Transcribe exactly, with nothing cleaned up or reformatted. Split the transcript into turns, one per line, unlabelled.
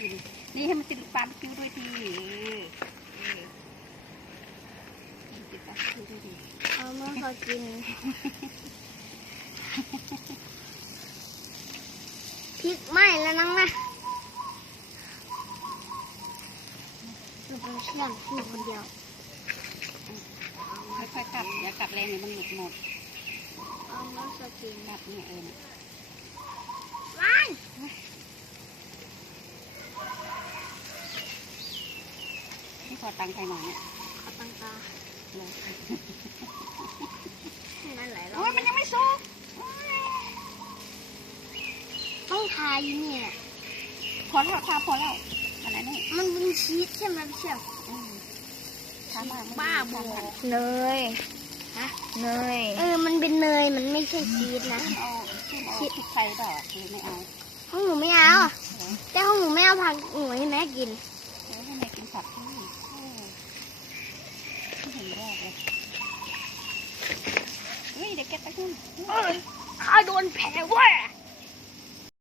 กินนี่ให้มันติดปลาคิ้วด้วยทีติดปลาคิ้วด้วยที
เอาเมื่อพอกินพริกไหม้แล้วนังนะหนูเป็นเชี่ยงหนูคนเดียว
ค่อยๆกลับอย่ากลับแรงนี่มันหมดหมด
เอาเมื่อพอกิน
กลับเนี่ยเอง
ว้าย
นี่ขอตังค์ใครหน่อยเนี่ย
ขอตังตา
เลย
นั่นแหละ
โอ้ยมันยังไม่สุก
ต้องทาอยู่เนี่ย
พอแล้วทาพอแล้วอะไรนี่
มันเป็นชีสใช่ไหมพี่เชี่ยว
ทาบ้า
บ้าบอ
เนยฮะเนย
เออมันเป็นเนยมันไม่ใช่ชีสนะ
เอาชิมเอาพริกไทยต่อคือไม่เอา
ห้องหนูไม่เอาแต่ห้องหนูไม่เอาผักหนูให้แม่กิน
เดี๋ยวให้แม่กินผักที่ไม่เห็นแรกเลยเฮ้ยเดี๋ยวเก็บไปขึ้น
ข้าโดนแผลเว้ย